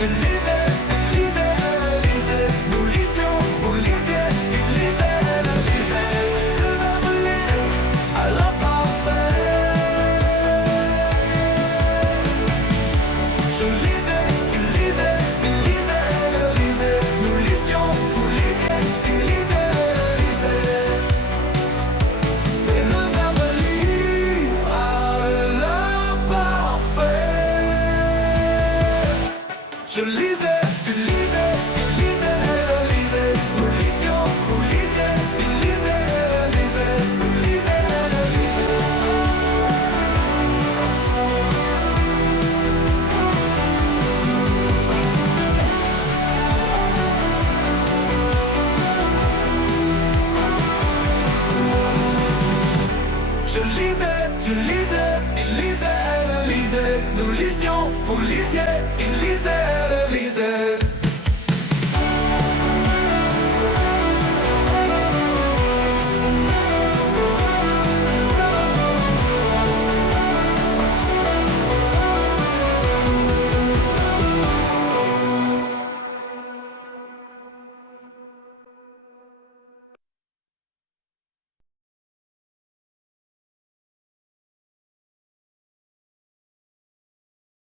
Je lisais, lisais, lisais. Nous lisions, vous lisiez, il lisait, elle lisait. Je vais me lire à l'imparfait. Je lisais, tu lisais, il lisait, elle lisait. Nous lisions, vous lisiez, il lisait, elle lisait. C'est le verbe lire à l'imparfait. Je lisais, tu lisais, il lisait, elle lisait. Nous lisions, vous lisiez, il lisait, elle lisait. Nous lisait, elle lisait. Je lisais, tu lisais, il lisait, elle lisait. Nous lisions, vous lisiez, il lisait.